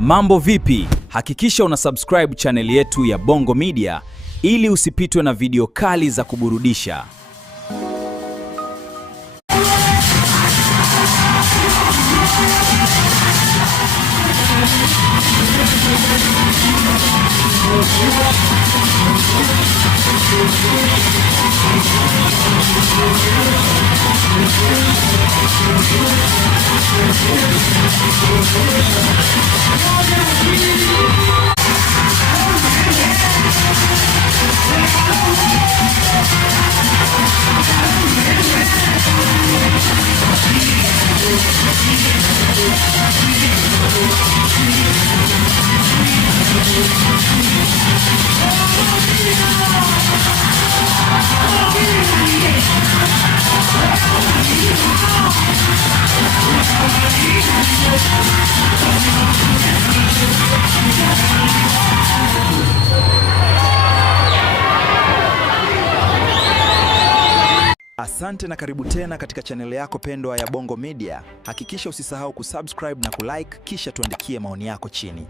Mambo vipi? Hakikisha una subscribe channel yetu ya Bongo Media ili usipitwe na video kali za kuburudisha. Asante na karibu tena katika channel yako pendwa ya Bongo Media. Hakikisha usisahau kusubscribe na kulike, kisha tuandikie maoni yako chini.